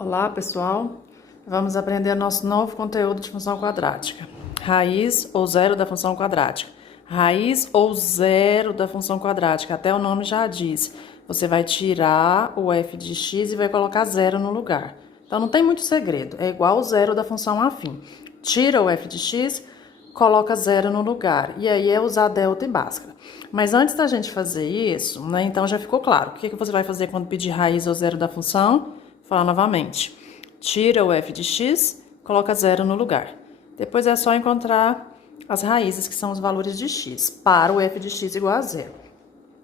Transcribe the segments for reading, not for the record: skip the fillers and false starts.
Olá, pessoal! Vamos aprender nosso novo conteúdo de função quadrática. Raiz ou zero da função quadrática. Raiz ou zero da função quadrática, até o nome já diz. Você vai tirar o f de x e vai colocar zero no lugar. Então, não tem muito segredo, é igual o zero da função afim. Tira o f de x, coloca zero no lugar. E aí é usar delta e Bhaskara. Mas antes da gente fazer isso, né, então já ficou claro. O que você vai fazer quando pedir raiz ou zero da função? Vou falar novamente. Tira o f de x, coloca zero no lugar. Depois é só encontrar as raízes, que são os valores de x, para o f de x igual a zero.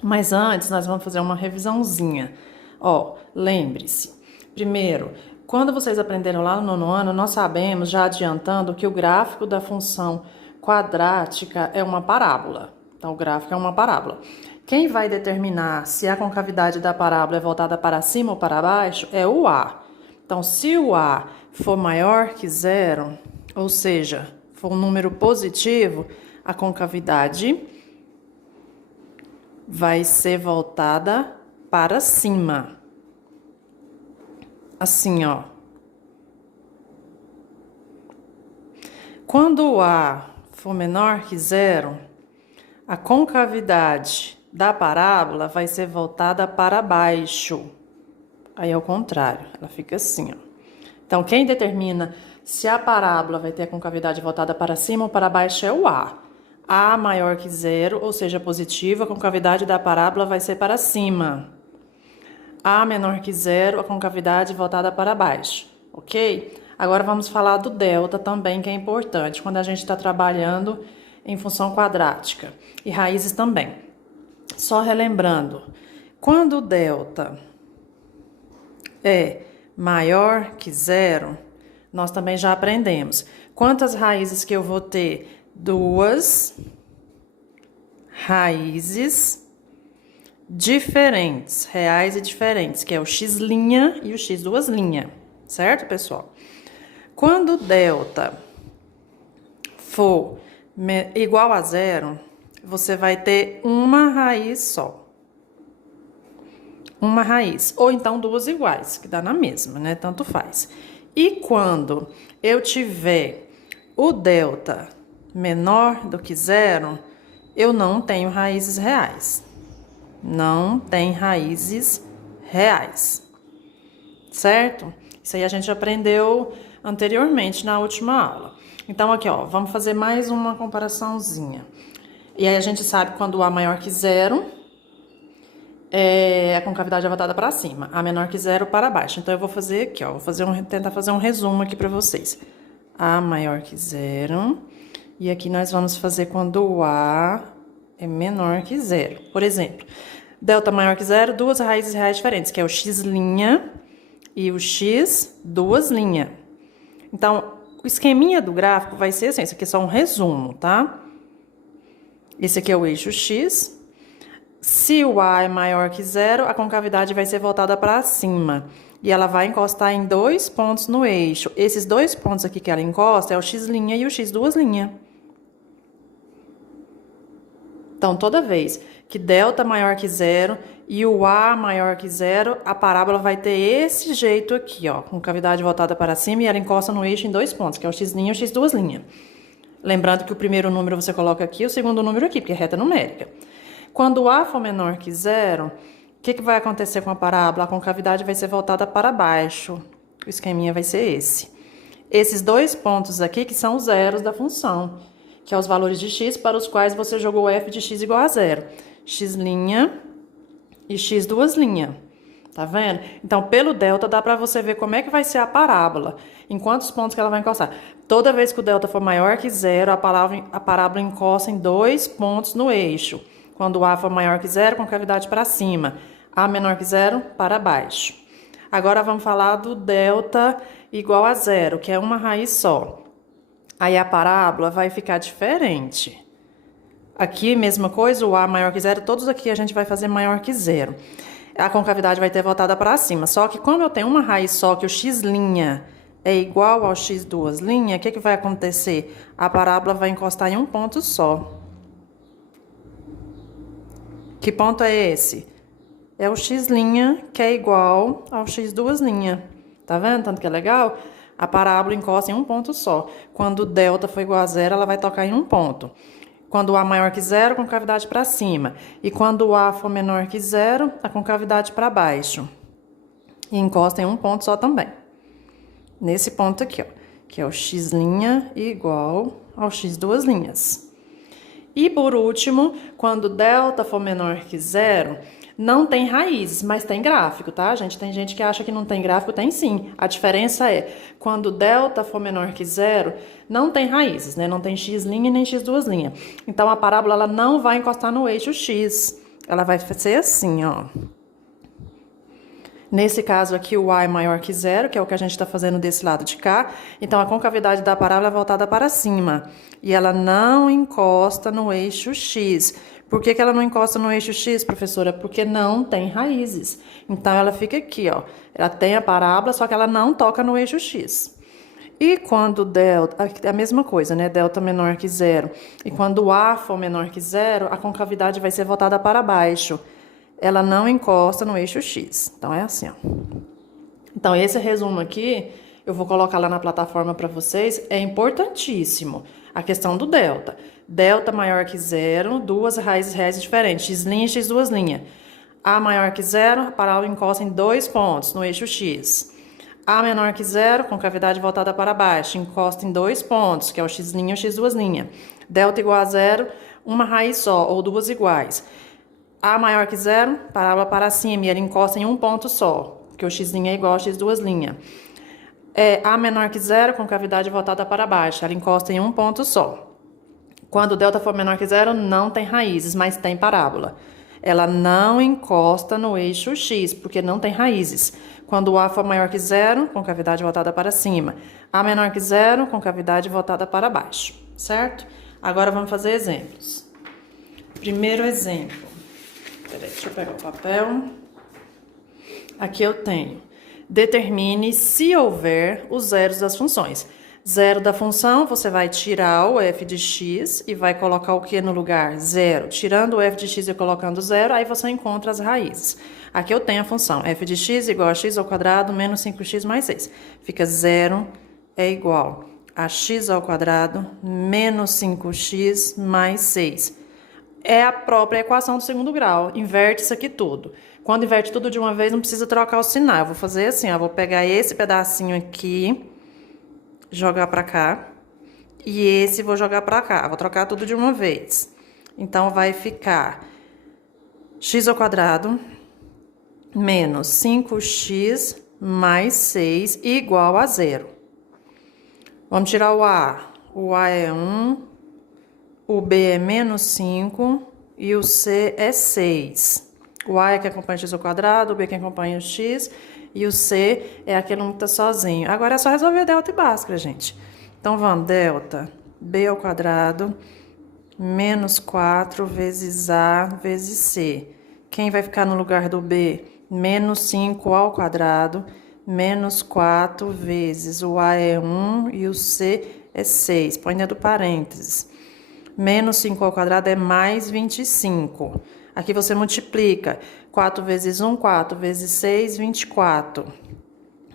Mas antes, nós vamos fazer uma revisãozinha. Ó, lembre-se. Primeiro, quando vocês aprenderam lá no 9º ano, nós sabemos, já adiantando, que o gráfico da função quadrática é uma parábola. Então, o gráfico é uma parábola. Quem vai determinar se a concavidade da parábola é voltada para cima ou para baixo é o A. Então, se o A for maior que zero, ou seja, for um número positivo, a concavidade vai ser voltada para cima. Assim, ó. Quando o A for menor que zero, a concavidade da parábola vai ser voltada para baixo. Aí é o contrário, ela fica assim, ó. Então, quem determina se a parábola vai ter a concavidade voltada para cima ou para baixo é o A. A maior que zero, ou seja, positivo, a concavidade da parábola vai ser para cima. A menor que zero, a concavidade voltada para baixo, ok? Agora vamos falar do delta também, que é importante quando a gente está trabalhando em função quadrática e raízes também. Só relembrando, quando o delta é maior que zero, nós também já aprendemos. Quantas raízes que eu vou ter? Duas raízes diferentes, reais e diferentes, que é o x' e o x duas linhas, certo, pessoal? Quando o delta for igual a zero, você vai ter uma raiz só. Uma raiz, ou então duas iguais, que dá na mesma, né? Tanto faz. E quando eu tiver o delta menor do que zero, eu não tenho raízes reais. Não tem raízes reais, certo? Isso aí a gente aprendeu anteriormente na última aula. Então, aqui, ó, vamos fazer mais uma comparaçãozinha. E aí a gente sabe quando o A maior que zero, a concavidade é voltada para cima, A menor que zero para baixo. Então, eu vou fazer aqui, ó, tentar fazer um resumo aqui para vocês. A maior que zero, e aqui nós vamos fazer quando o A é menor que zero. Por exemplo, delta maior que zero, duas raízes reais diferentes, que é o x' e o x duas linhas. Então, o esqueminha do gráfico vai ser assim, isso aqui é só um resumo, tá? Esse aqui é o eixo x. Se o A é maior que zero, a concavidade vai ser voltada para cima. E ela vai encostar em dois pontos no eixo. Esses dois pontos aqui que ela encosta é o x' e o x duas linhas. Então, toda vez que delta maior que zero e o A maior que zero, a parábola vai ter esse jeito aqui, ó, com cavidade voltada para cima e ela encosta no eixo em dois pontos, que é o x' e o x duas linhas. Lembrando que o primeiro número você coloca aqui, o segundo número aqui, porque é reta numérica. Quando o A for menor que zero, o que vai acontecer com a parábola? A concavidade vai ser voltada para baixo. O esqueminha vai ser esse. Esses dois pontos aqui, que são os zeros da função, que é os valores de x para os quais você jogou f de x igual a zero. X' e x duas linhas. Tá vendo? Então, pelo delta, dá para você ver como é que vai ser a parábola. Em quantos pontos que ela vai encostar. Toda vez que o delta for maior que zero, a parábola encosta em dois pontos no eixo. Quando o A for maior que zero, concavidade para cima. A menor que zero, para baixo. Agora, vamos falar do delta igual a zero, que é uma raiz só. Aí a parábola vai ficar diferente. Aqui, mesma coisa, o A maior que zero, todos aqui a gente vai fazer maior que zero. A concavidade vai ter voltada para cima. Só que como eu tenho uma raiz só, que o x' é igual ao x duas linhas, o que vai acontecer? A parábola vai encostar em um ponto só. Que ponto é esse? É o x' que é igual ao x duas linhas. Tá vendo tanto que é legal? A parábola encosta em um ponto só. Quando delta for igual a zero, ela vai tocar em um ponto. Quando o A maior que zero, a concavidade para cima. E quando o A for menor que zero, a concavidade para baixo. E encosta em um ponto só também. Nesse ponto aqui, ó, que é o x' igual ao x duas linhas. E por último, quando delta for menor que zero, não tem raízes, mas tem gráfico, tá, gente? Tem gente que acha que não tem gráfico, tem sim. A diferença é, quando delta for menor que zero, não tem raízes, né? Não tem x' nem x duas linhas. Então, a parábola ela não vai encostar no eixo x. Ela vai ser assim, ó. Nesse caso aqui, o A é maior que zero, que é o que a gente está fazendo desse lado de cá. Então, a concavidade da parábola é voltada para cima. E ela não encosta no eixo x. Por que ela não encosta no eixo x, professora? Porque não tem raízes. Então, ela fica aqui, ó. Ela tem a parábola, só que ela não toca no eixo x. E quando delta, é a mesma coisa, né? Delta menor que zero. E quando o A for menor que zero, a concavidade vai ser voltada para baixo. Ela não encosta no eixo x. Então, é assim, ó. Então, esse resumo aqui, eu vou colocar lá na plataforma para vocês, é importantíssimo. A questão do delta. Delta maior que zero, duas raízes reais diferentes, x' e x duas linhas. A maior que zero, a parábola encosta em dois pontos, no eixo x. A menor que zero, concavidade voltada para baixo, encosta em dois pontos, que é o x' e o x duas linhas. Delta igual a zero, uma raiz só, ou duas iguais. A maior que zero, parábola para cima, e ela encosta em um ponto só, porque o x' é igual a x duas linhas. A menor que zero, concavidade voltada para baixo, ela encosta em um ponto só. Quando o delta for menor que zero, não tem raízes, mas tem parábola. Ela não encosta no eixo x, porque não tem raízes. Quando o A for maior que zero, concavidade voltada para cima. A menor que zero, concavidade voltada para baixo, certo? Agora vamos fazer exemplos. Primeiro exemplo. Peraí, deixa eu pegar o papel. Aqui eu tenho. Determine se houver os zeros das funções. Zero da função, você vai tirar o f de x e vai colocar o que no lugar? Zero. Tirando o f de x e colocando zero, aí você encontra as raízes. Aqui eu tenho a função f de x igual a x ao quadrado menos 5x mais 6. Fica zero é igual a x ao quadrado menos 5x mais 6. É a própria equação do segundo grau. Inverte isso aqui tudo. Quando inverte tudo de uma vez, não precisa trocar o sinal. Eu vou fazer assim, ó. Vou pegar esse pedacinho aqui, jogar pra cá. E esse vou jogar pra cá. Vou trocar tudo de uma vez. Então, vai ficar x ao quadrado menos 5x mais 6 igual a zero. Vamos tirar o A. O A é 1. O B é menos 5 e o C é 6. O A é que acompanha x ao quadrado, o B é que acompanha o x e o C é aquele um que está sozinho. Agora é só resolver delta e bhaskara, gente. Então, vamos, delta B ao quadrado menos 4 vezes A vezes C. Quem vai ficar no lugar do B? Menos 5 ao quadrado menos 4 vezes o A é 1 e o C é 6. Põe dentro do parênteses. Menos 5 ao quadrado é mais 25. Aqui você multiplica. 4 vezes 1, 4 vezes 6, 24.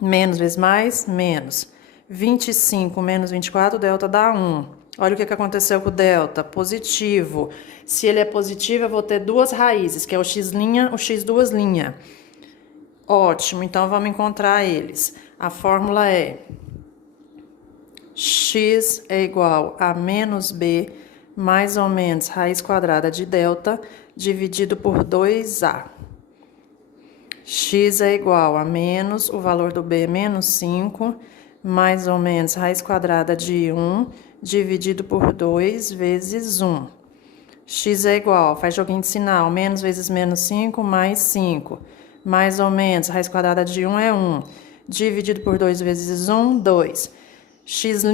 Menos vezes mais, menos. 25 menos 24, delta dá 1. Olha o que aconteceu com o delta. Positivo. Se ele é positivo, eu vou ter duas raízes, que é o x', o x duas linhas. Ótimo, então vamos encontrar eles. A fórmula é x é igual a menos b mais ou menos raiz quadrada de delta dividido por 2a. X é igual a menos, o valor do b é menos 5, mais ou menos raiz quadrada de 1 dividido por 2 vezes 1. X é igual, faz joguinho de sinal, menos vezes menos 5 mais 5. Mais ou menos, raiz quadrada de 1 é 1. Dividido por 2 vezes 1, 2. X',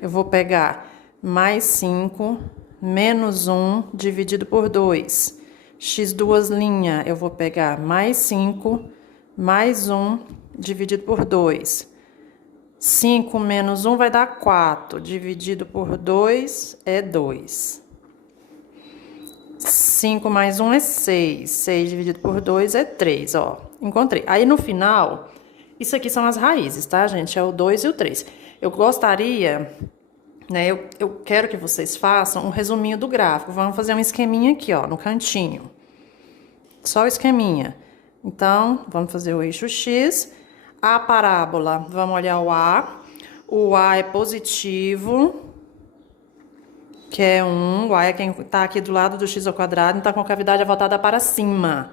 eu vou pegar mais 5, menos 1, dividido por 2. X duas linhas, eu vou pegar mais 5, mais 1, dividido por 2. 5 menos 1 vai dar 4, dividido por 2 é 2. 5 mais 1 é 6, 6 dividido por 2 é 3, ó. Encontrei. Aí, no final, Isso aqui são as raízes, tá, gente? É o 2 e o 3. Eu gostaria, né, eu quero que vocês façam um resuminho do gráfico. Vamos fazer um esqueminha aqui, ó, no cantinho. Só o esqueminha. Então, vamos fazer o eixo X. A parábola, vamos olhar o A. O A é positivo, que é 1. O A é quem está aqui do lado do x ao quadrado, então com a cavidade voltada para cima.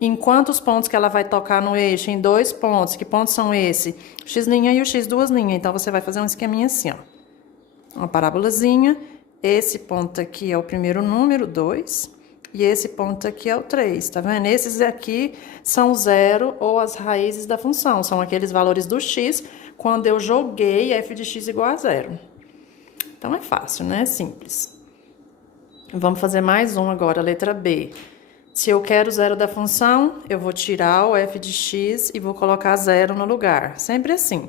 Em quantos pontos que ela vai tocar no eixo? Em 2 pontos. Que pontos são esses? O x' e o x duas linhas. Então, você vai fazer um esqueminha assim, ó. Uma parábolazinha. Esse ponto aqui é o primeiro número, 2. E esse ponto aqui é o 3, tá vendo? Esses aqui são zero ou as raízes da função. São aqueles valores do x quando eu joguei f de x igual a zero. Então, é fácil, né? Simples. Vamos fazer mais um agora, letra B. Se eu quero zero da função, eu vou tirar o f de x e vou colocar zero no lugar. Sempre assim.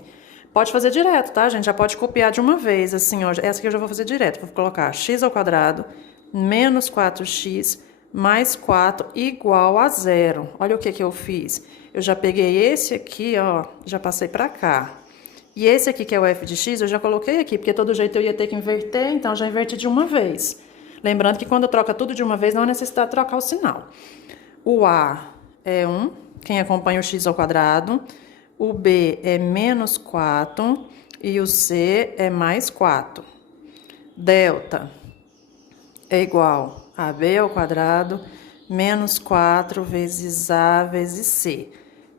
Pode fazer direto, tá, gente? Já pode copiar de uma vez, assim, ó. Essa aqui eu já vou fazer direto. Vou colocar x ao quadrado menos 4x mais 4 igual a zero. Olha o que eu fiz. Eu já peguei esse aqui, ó, já passei pra cá. E esse aqui, que é o f de x, eu já coloquei aqui, porque todo jeito eu ia ter que inverter, então eu já inverti de uma vez. Lembrando que quando troca tudo de uma vez, não há necessidade de trocar o sinal. O A é 1, quem acompanha o x ao quadrado. O B é menos 4 e o C é mais 4. Delta é igual a B ao quadrado menos 4 vezes A vezes C.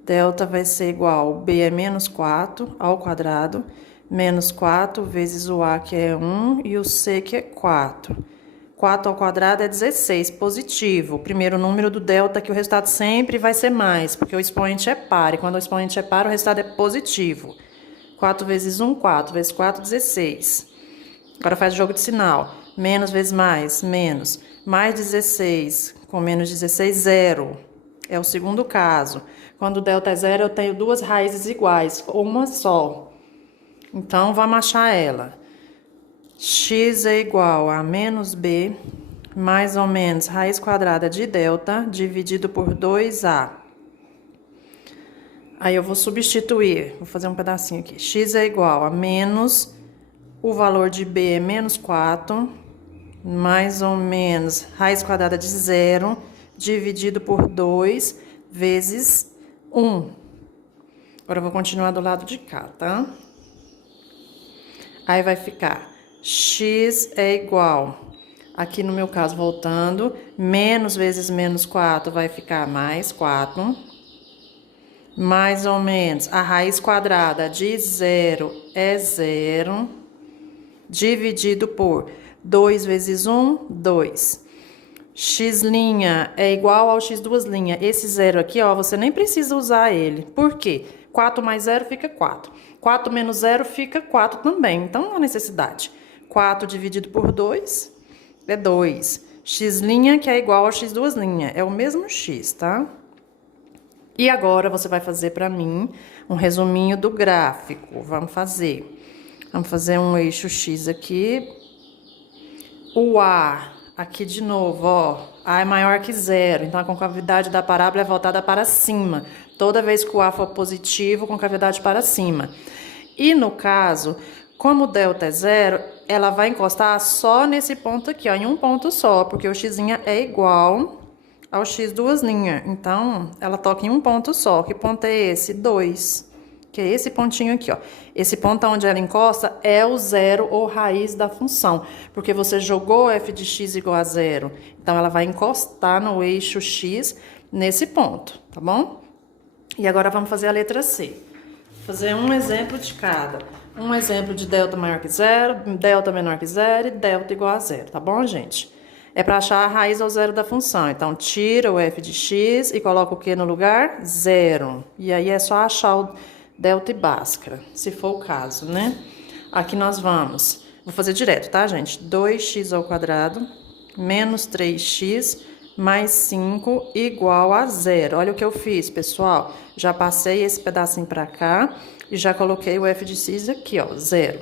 Delta vai ser igual, o B é menos 4 ao quadrado, menos 4 vezes o A, que é 1, e o C, que é 4. 4 ao quadrado é 16, positivo. O primeiro número do delta, que o resultado sempre vai ser mais, porque o expoente é par, e quando o expoente é par, o resultado é positivo. 4 vezes 1, 4 vezes 4, 16. Agora faz o jogo de sinal. Menos vezes mais, menos. Mais 16 com menos 16, zero. É o segundo caso. Quando o delta é zero, eu tenho duas raízes iguais, ou uma só. Então, vamos achar ela. X é igual a menos b, mais ou menos raiz quadrada de delta, dividido por 2a. Aí eu vou substituir, vou fazer um pedacinho aqui. X é igual a menos, o valor de b é menos 4, mais ou menos raiz quadrada de zero, dividido por 2, vezes 1. Agora eu vou continuar do lado de cá, tá? Aí vai ficar x é igual, aqui no meu caso, voltando, menos vezes menos 4 vai ficar mais 4. Mais ou menos, a raiz quadrada de zero é zero, dividido por 2 vezes 1, 2. X' é igual ao x duas linhas. Esse zero aqui, ó, você nem precisa usar ele. Por quê? 4 mais 0 fica 4. 4 menos 0 fica 4 também. Então, não há necessidade. 4 dividido por 2 é 2. X', que é igual ao x duas linhas. É o mesmo x, tá? E agora, você vai fazer para mim um resuminho do gráfico. Vamos fazer. Vamos fazer um eixo X aqui. O A, aqui de novo, ó. A é maior que zero. Então, a concavidade da parábola é voltada para cima. Toda vez que o A for positivo, concavidade para cima. E no caso, como o delta é zero, ela vai encostar só nesse ponto aqui, ó, em um ponto só, porque o x' é igual ao x duas linhas. Então, ela toca em um ponto só. Que ponto é esse? 2. Que é esse pontinho aqui, ó. Esse ponto onde ela encosta é o zero ou raiz da função, porque você jogou f de x igual a zero. Então, ela vai encostar no eixo x nesse ponto, tá bom? E agora, vamos fazer a letra C. Vou fazer um exemplo de cada. Um exemplo de delta maior que zero, delta menor que zero e delta igual a zero, tá bom, gente? É para achar a raiz ao zero da função. Então, tira o f de x e coloca o que no lugar? Zero. E aí, é só achar o delta e Bhaskara, se for o caso, né? Aqui nós vamos... Vou fazer direto, tá, gente? 2x ao quadrado menos 3x mais 5 igual a zero. Olha o que eu fiz, pessoal. Já passei esse pedacinho para cá e já coloquei o f de x aqui, ó, zero.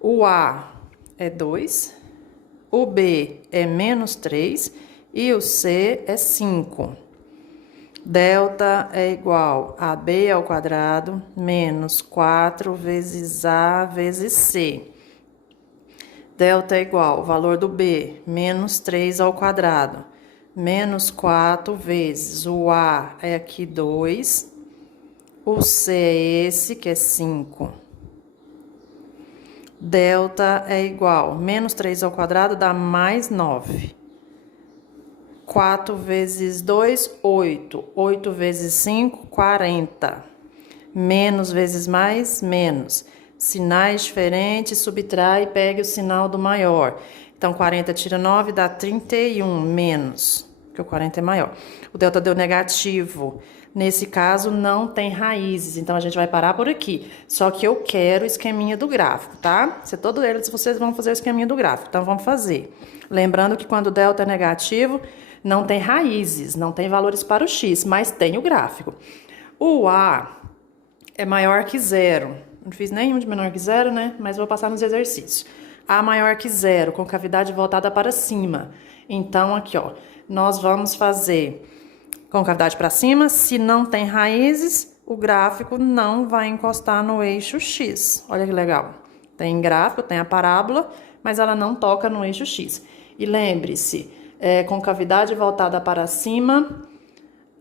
O A é 2, o B é menos 3 e o C é 5. Delta é igual a B ao quadrado menos 4 vezes A vezes C. Delta é igual ao valor do B, menos 3 ao quadrado, menos 4 vezes o A é aqui 2, o C é esse, que é 5. Delta é igual, menos 3 ao quadrado dá mais 9. 4 vezes 2, 8. 8 vezes 5, 40. Menos vezes mais, menos. Sinais diferentes, subtrai e pegue o sinal do maior. Então, 40 tira 9 dá 31, menos, porque o 40 é maior. O delta deu negativo. Nesse caso, não tem raízes, então a gente vai parar por aqui. Só que eu quero o esqueminha do gráfico, tá? Todos eles vocês vão fazer o esqueminha do gráfico, então vamos fazer. Lembrando que quando o delta é negativo, não tem raízes, não tem valores para o x, mas tem o gráfico. O A é maior que zero. Não fiz nenhum de menor que zero, né? Mas vou passar nos exercícios. A maior que zero, com cavidade voltada para cima. Então, aqui, ó, nós vamos fazer com cavidade para cima. Se não tem raízes, o gráfico não vai encostar no eixo x. Olha que legal. Tem gráfico, tem a parábola, mas ela não toca no eixo x. E lembre-se, com cavidade voltada para cima,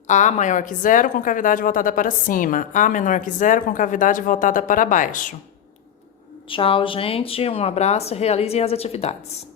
A maior que zero com cavidade voltada para cima, A menor que zero com cavidade voltada para baixo. Tchau, gente, um abraço e realizem as atividades.